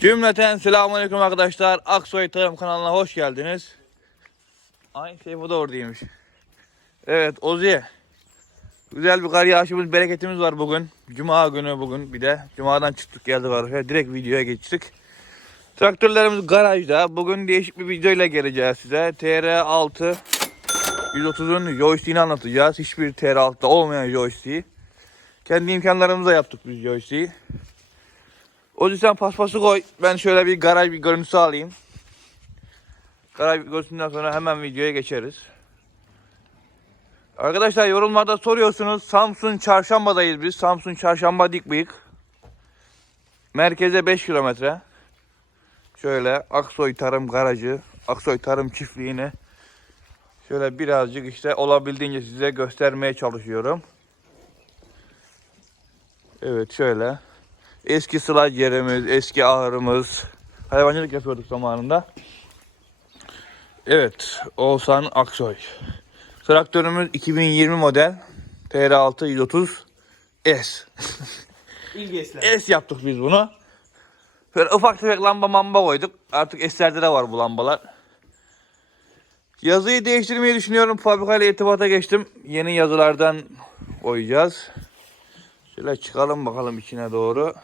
Cümleten selamünaleyküm arkadaşlar. Aksoy Tarım kanalına hoş geldiniz. Ay Seyfo da oradaymış. Evet Ozi. Güzel bir kar yağışımız, bereketimiz var bugün. Cuma günü bugün bir de. Cumadan çıktık geldik arkadaşlar. Direkt videoya geçtik. Traktörlerimiz garajda. Bugün değişik bir videoyla geleceğiz size. TR6 130'un joystick'ini anlatacağız. Hiçbir TR6'da olmayan joystick'i. Kendi imkanlarımızla yaptık biz joystick'i. O yüzden paspası koy. Ben şöyle bir garaj bir görüntüsü alayım. Garaj görüntüsünden sonra hemen videoya geçeriz. Arkadaşlar yorumlarda soruyorsunuz. Samsun Çarşamba'dayız biz. Samsun Çarşamba Dikbıyık. Merkeze 5 kilometre. Şöyle Aksoy Tarım Garajı, Aksoy Tarım Çiftliği'ni şöyle birazcık işte olabildiğince size göstermeye çalışıyorum. Evet şöyle. Eski sılaj yerimiz, eski ahırımız. Hayvancılık yapıyorduk zamanında. Evet, Oğuzhan Aksoy. Traktörümüz 2020 model TR6 130 S. İlgesler. S yaptık biz bunu. Böyle ufak tefek lamba mamba koyduk. Artık S'lerde de var bu lambalar. Yazıyı değiştirmeyi düşünüyorum. Fabrikayla irtibata geçtim. Yeni yazılardan koyacağız. Şöyle çıkalım bakalım içine doğru.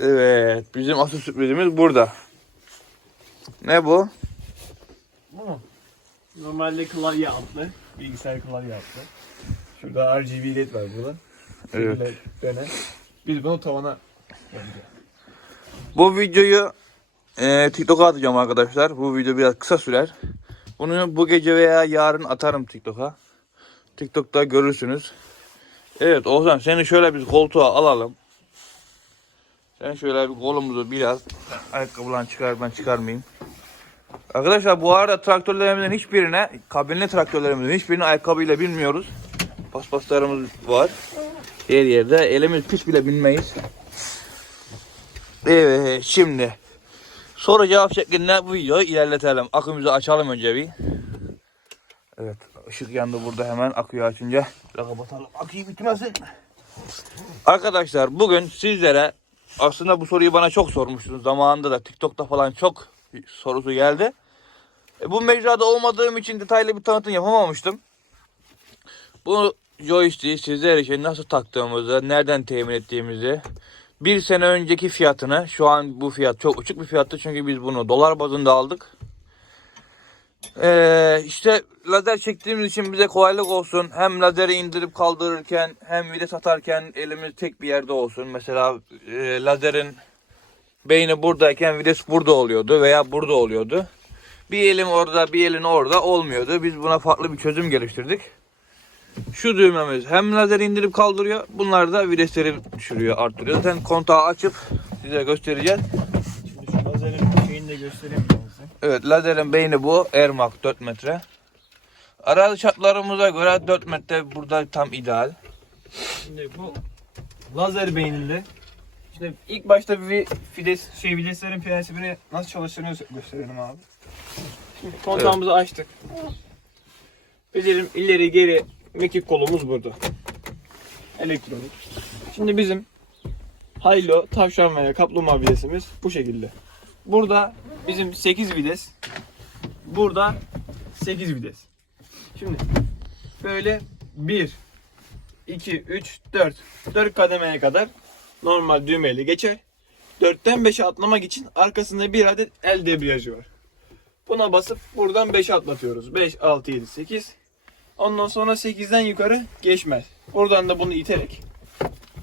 Evet. Bizim asıl sürprizimiz burada. Ne bu? Bu mu? Normalde klavye altlı. Bilgisayar klavye altlı. Şurada RGB led var burada. Evet. Şöyle dönen. Biz bunu tavana. Bu videoyu e, TikTok'a atacağım arkadaşlar. Bu video biraz kısa sürer. Bunu bu gece veya yarın atarım TikTok'a. TikTok'ta görürsünüz. Evet Oğuzhan seni şöyle bir koltuğa alalım. Sen şöyle bir kolumuzu biraz ayakkabılarını çıkar ben çıkarmayayım. Arkadaşlar bu arada traktörlerimizin hiçbirine, kabinli traktörlerimizin hiçbirine ayakkabıyla binmiyoruz. Paspaslarımız var. Her yerde elimiz pis bile binmeyiz. Evet şimdi soru cevap şeklinde bu videoyu ilerletelim. Akümüzü açalım önce bir. Evet ışık yandı burada hemen aküyü açınca. Kapatalım aküyü bitmesin. Arkadaşlar bugün sizlere aslında bu soruyu bana çok sormuştunuz. Zamanında da TikTok'ta falan çok sorusu geldi. E, bu mecrada olmadığım için detaylı bir tanıtım yapamamıştım. Bu joystick'i sizler için nasıl taktığımızı, nereden temin ettiğimizi, bir sene önceki fiyatını, şu an bu fiyat çok uçuk bir fiyattı çünkü biz bunu dolar bazında aldık. Ee, işte lazer çektiğimiz için bize kolaylık olsun. Hem lazeri indirip kaldırırken hem vites atarken elimiz tek bir yerde olsun. Mesela e, lazerin beyni buradayken vites burada oluyordu veya burada oluyordu. Bir elim orada bir elin orada olmuyordu. Biz buna farklı bir çözüm geliştirdik. Şu düğmemiz hem lazer indirip kaldırıyor. Bunlar da vitesleri düşürüyor, arttırıyor. Zaten kontağı açıp size göstereceğiz. Şimdi şu lazerin şeyini de göstereyim. Evet lazerin beyni bu. Ermak 4 metre. Arazi şartlarımıza göre 4 metre burada tam ideal. Şimdi bu lazer beyninde işte ilk başta bir fides şey videslerin prensibini nasıl çalıştığını gösterelim abi. Şimdi kontağımızı açtık. Bizim ileri geri mekik kolumuz burada. Elektronik. Şimdi bizim haylo, tavşan veya kaplumbağa videsimiz bu şekilde. Burada bizim 8 vides. Burada 8 vides. Şimdi böyle 1 2 3 4 4 kademeye kadar normal düğmeyle geçer. 4'ten 5'e atlamak için arkasında bir adet el debriyajı var. Buna basıp buradan 5'e atlatıyoruz. 5 6 7 8 Ondan sonra 8'den yukarı geçmez. Buradan da bunu iterek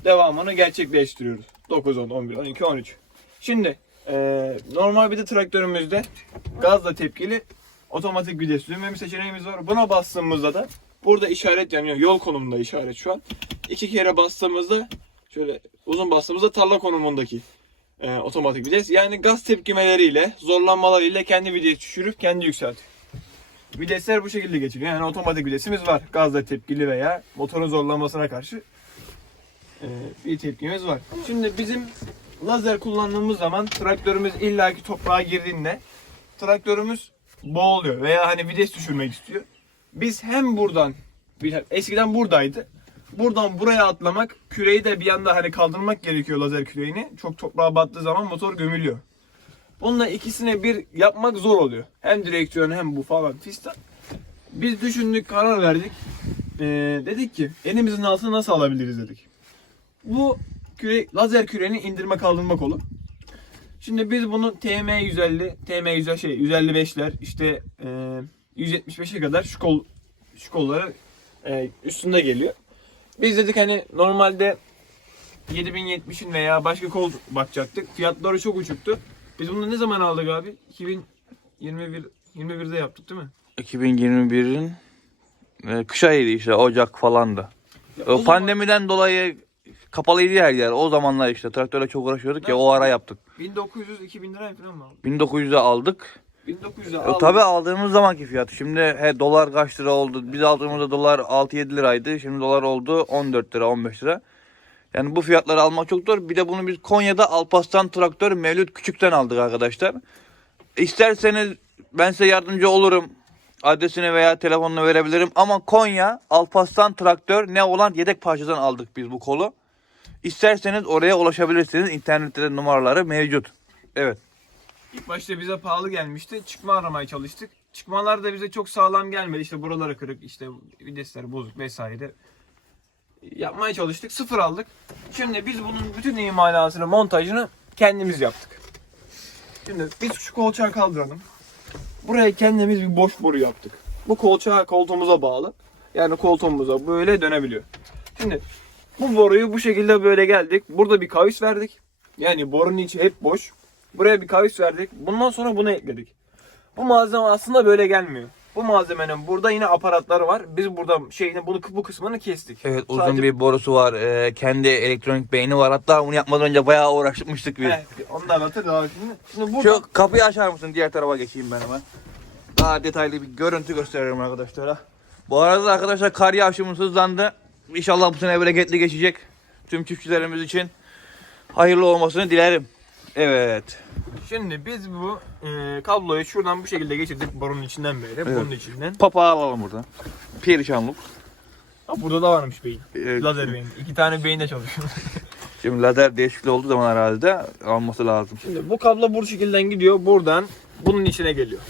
devamını gerçekleştiriyoruz. 9, 10, 11, 12, 13. Şimdi eee, normal bir de traktörümüzde gazla tepkili otomatik vites düğmemiz seçeneğimiz var. Buna bastığımızda da burada işaret yanıyor. Yol konumunda işaret şu an. İki kere bastığımızda şöyle uzun bastığımızda tarla konumundaki eee, otomatik vites. Yani gaz tepkimeleriyle, zorlanmalarıyla kendi vites düşürüp kendi yükseltiyor. Vitesler bu şekilde geçiliyor. Yani otomatik vitesimiz var. Gazla tepkili veya motorun zorlanmasına karşı e, bir tepkimiz var. Şimdi bizim lazer kullandığımız zaman traktörümüz illaki toprağa girdiğinde traktörümüz boğuluyor veya hani vites düşürmek istiyor. Biz hem buradan eskiden buradaydı. buradan buraya atlamak, küreyi de bir yanda hani kaldırmak gerekiyor lazer küreğini. Çok toprağa battığı zaman motor gömülüyor. Bununla ikisini bir yapmak zor oluyor. Hem direksiyon hem bu falan fistan. Biz düşündük, karar verdik. Ee, dedik ki elimizin altına nasıl alabiliriz dedik. Bu küre, lazer küreğini indirme kaldırma kolu. Şimdi biz bunu TM 150, TM 150 şey 155'ler işte e, 175'e kadar şu kol şu kolları e, üstünde geliyor. Biz dedik hani normalde 7070'in veya başka kol bakacaktık. Fiyatları çok uçuktu. Biz bunu ne zaman aldık abi? 2021 21'de yaptık değil mi? 2021'in e, kış ayıydı işte Ocak falandı. Ya O o zaman- pandemiden dolayı kapalıydı her yer. O zamanlar işte traktörle çok uğraşıyorduk ya o ara yaptık. 1900 2000 lira falan mı aldık? 1900'e aldık. 1900'e E, aldık. tabii aldığımız zamanki fiyatı. Şimdi he, dolar kaç lira oldu? Biz aldığımızda dolar 6-7 liraydı. Şimdi dolar oldu 14 lira 15 lira. Yani bu fiyatları almak çok zor. Bir de bunu biz Konya'da Alpaslan Traktör Mevlüt Küçük'ten aldık arkadaşlar. İsterseniz ben size yardımcı olurum. Adresini veya telefonunu verebilirim. Ama Konya Alpaslan Traktör ne olan yedek parçadan aldık biz bu kolu. İsterseniz oraya ulaşabilirsiniz. İnternette de numaraları mevcut. Evet. İlk başta bize pahalı gelmişti. Çıkma aramaya çalıştık. Çıkmalar da bize çok sağlam gelmedi. İşte buraları kırık, işte vitesleri bozuk vesaire. Yapmaya çalıştık. Sıfır aldık. Şimdi biz bunun bütün imalasını, montajını kendimiz yaptık. Şimdi biz şu kolçağı kaldıralım. Buraya kendimiz bir boş boru yaptık. Bu kolçağı koltuğumuza bağlı. Yani koltuğumuza böyle dönebiliyor. Şimdi bu boruyu bu şekilde böyle geldik. Burada bir kavis verdik. Yani borunun içi hep boş. Buraya bir kavis verdik. Bundan sonra bunu ekledik. Bu malzeme aslında böyle gelmiyor. Bu malzemenin burada yine aparatları var. Biz burada şeyini bunu bu kısmını kestik. Evet uzun Sadece- bir borusu var. Ee, kendi elektronik beyni var. Hatta bunu yapmadan önce bayağı uğraşmıştık biz. Evet, onu da anlatırız abi şimdi. Şimdi burada Şu kapıyı açar mısın? Diğer tarafa geçeyim ben hemen. Daha detaylı bir görüntü gösteririm arkadaşlara. Bu arada da arkadaşlar kar yağışımız hızlandı. İnşallah bu sene bereketli geçecek. Tüm çiftçilerimiz için hayırlı olmasını dilerim. Evet. şimdi biz bu e, kabloyu şuradan bu şekilde geçirdik borunun içinden böyle. Evet. Bunun içinden. Papağı alalım buradan. Perişanlık. Ha, burada da varmış beyin. Ee, Lazer beyin. İki tane beyinde çalışıyor. Şimdi lazer değişikliği olduğu zaman herhalde alması lazım. Şimdi bu kablo bu şekilden gidiyor. Buradan bunun içine geliyor.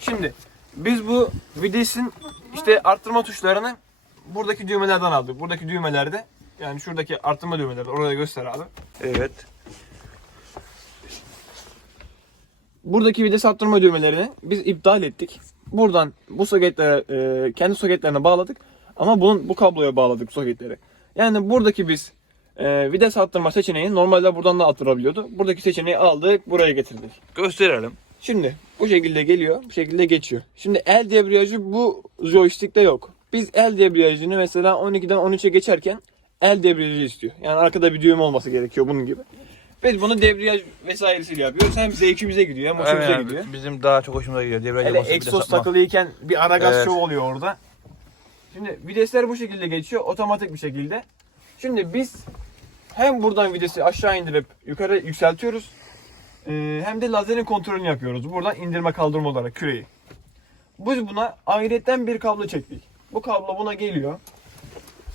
Şimdi biz bu videsin işte arttırma tuşlarını buradaki düğmelerden aldık. Buradaki düğmelerde yani şuradaki arttırma düğmeleri orada göster abi. Evet. Buradaki vites arttırma düğmelerini biz iptal ettik. Buradan bu soketlere e, kendi soketlerine bağladık. Ama bunun bu kabloya bağladık soketleri. Yani buradaki biz e, vites arttırma seçeneğini normalde buradan da arttırabiliyordu. Buradaki seçeneği aldık buraya getirdik. Gösterelim. Şimdi bu şekilde geliyor, bu şekilde geçiyor. Şimdi el debriyajı bu joystick'te yok. Biz el debriyajını mesela 12'den 13'e geçerken el debriyajı istiyor. Yani arkada bir düğüm olması gerekiyor bunun gibi. Biz bunu debriyaj vesairesiyle yapıyoruz. Hem zevkimize gidiyor hem hoşumuza Evet, gidiyor. bizim daha çok hoşumuza gidiyor. Debriyaj Hele egzoz sapma. takılıyken bir ara gaz Evet. şovu oluyor orada. Şimdi vitesler bu şekilde geçiyor otomatik bir şekilde. Şimdi biz hem buradan vitesi aşağı indirip yukarı yükseltiyoruz. e, Hem de lazerin kontrolünü yapıyoruz. Buradan indirme kaldırma olarak küreyi. Biz buna ayrıyetten bir kablo çektik. Bu kablo buna geliyor.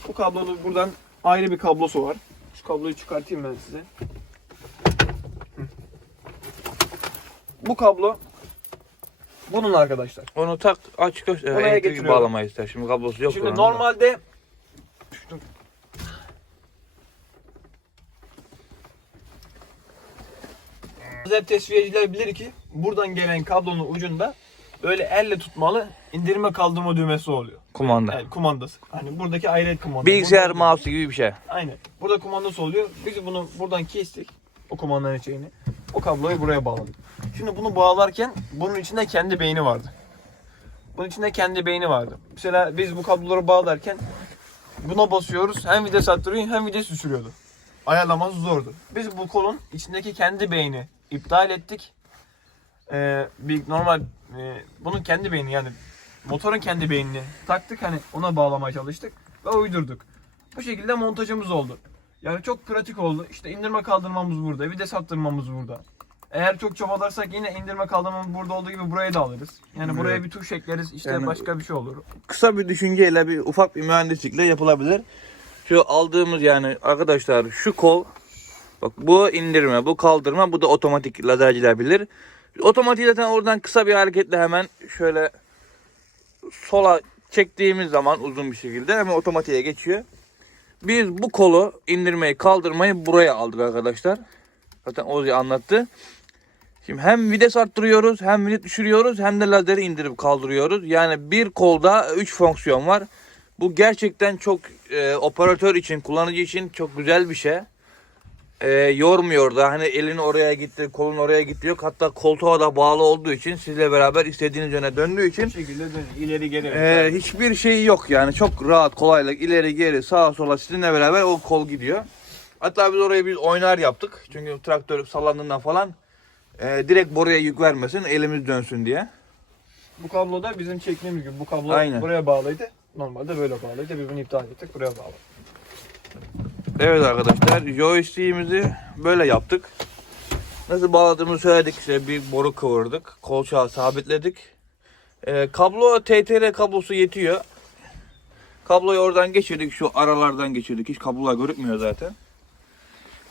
Bu kablonun buradan ayrı bir kablosu var. Şu kabloyu çıkartayım ben size. Bu kablo bunun arkadaşlar. Onu tak aç göster. Oraya getiriyorum. bağlamayı ister. Şimdi kablosu yok. Şimdi normalde Dur. Lazer tesviyeciler bilir ki buradan gelen kablonun ucunda böyle elle tutmalı indirme kaldırma düğmesi oluyor. kumanda. Yani kumandası. Hani buradaki ayrı kumanda. Bilgisayar Burada- mouse gibi bir şey. Aynen. Burada kumandası oluyor. Biz bunu buradan kestik. O kumandanın şeyini. O kabloyu buraya bağladık. Şimdi bunu bağlarken bunun içinde kendi beyni vardı. Bunun içinde kendi beyni vardı. Mesela biz bu kabloları bağlarken buna basıyoruz. Hem vites arttırıyor hem vites düşürüyordu. Ayarlaması zordu. Biz bu kolun içindeki kendi beyni iptal ettik. Ee, bir normal e, bunun kendi beyni yani motorun kendi beynini taktık hani ona bağlamaya çalıştık ve uydurduk. Bu şekilde montajımız oldu. Yani çok pratik oldu. İşte indirme kaldırmamız burada, vites arttırmamız burada. Eğer çok çabalarsak yine indirme kaldırmamız burada olduğu gibi buraya da alırız. Yani buraya Evet. bir tuş ekleriz. işte Yani- başka bir şey olur. Kısa bir düşünceyle bir ufak bir mühendislikle yapılabilir. Şu aldığımız yani arkadaşlar şu kol bak bu indirme, bu kaldırma, bu da otomatik lazerciler bilir. Otomatik zaten oradan kısa bir hareketle hemen şöyle sola çektiğimiz zaman uzun bir şekilde hemen otomatiğe geçiyor. Biz bu kolu indirmeyi kaldırmayı buraya aldık arkadaşlar. Zaten Ozi anlattı. Şimdi hem vites arttırıyoruz hem vites düşürüyoruz hem de lazeri indirip kaldırıyoruz. Yani bir kolda 3 fonksiyon var. Bu gerçekten çok e, operatör için, kullanıcı için çok güzel bir şey. E, yormuyor da hani elin oraya gitti, kolun oraya gitti yok. Hatta koltuğa da bağlı olduğu için sizle beraber istediğiniz yöne döndüğü için Bu şekilde dön, ileri geri. ee, hiçbir şey yok yani çok rahat kolaylık ileri geri sağa sola sizinle beraber o kol gidiyor. Hatta biz oraya biz oynar yaptık çünkü traktör sallandığından falan e, direkt buraya yük vermesin elimiz dönsün diye. Bu kablo da bizim çektiğimiz gibi bu kablo Aynen. buraya bağlıydı. Normalde böyle bağlıydı. Bunu iptal ettik. Buraya bağlı. Evet arkadaşlar joystick'imizi böyle yaptık. Nasıl bağladığımızı söyledik işte bir boru kıvırdık kolçağı sabitledik. Ee, kablo TTR kablosu yetiyor. Kabloyu oradan geçirdik şu aralardan geçirdik hiç kablolar görükmüyor zaten.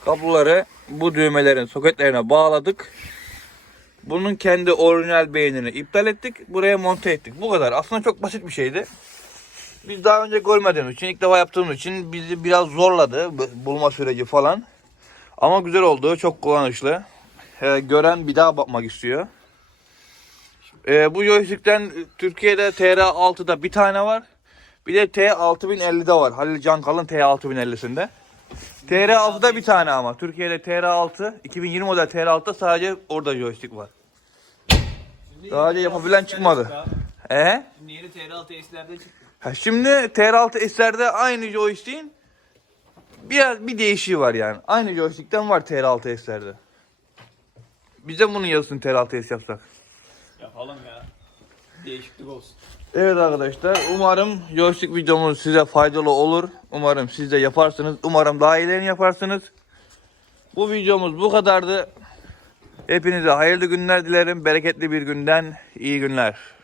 Kabloları bu düğmelerin soketlerine bağladık. Bunun kendi orijinal beynini iptal ettik. Buraya monte ettik. Bu kadar. Aslında çok basit bir şeydi. Biz daha önce görmediğimiz için, ilk defa yaptığımız için bizi biraz zorladı bu- bulma süreci falan. Ama güzel oldu, çok kullanışlı. Ee, gören bir daha bakmak istiyor. Ee, bu joystick'ten Türkiye'de TR6'da bir tane var. Bir de T6050'de var. Halil Cankal'ın T6050'sinde. TR6'da bir tane ama. Türkiye'de TR6, 2020 model TR6'da sadece orada joystick var. Daha önce yapabilen çıkmadı. Ee? Şimdi yeni TR6 S'lerde çıktı. Ha şimdi TR6 S'lerde aynı joystick'in biraz bir değişiği var yani. Aynı joystick'ten var TR6 S'lerde. Bize bunun yazısını TR6 S yapsak. Yapalım ya. Değişiklik olsun. Evet arkadaşlar umarım joystick videomuz size faydalı olur. Umarım siz de yaparsınız. Umarım daha iyilerini yaparsınız. Bu videomuz bu kadardı. Hepinize hayırlı günler dilerim. Bereketli bir günden iyi günler.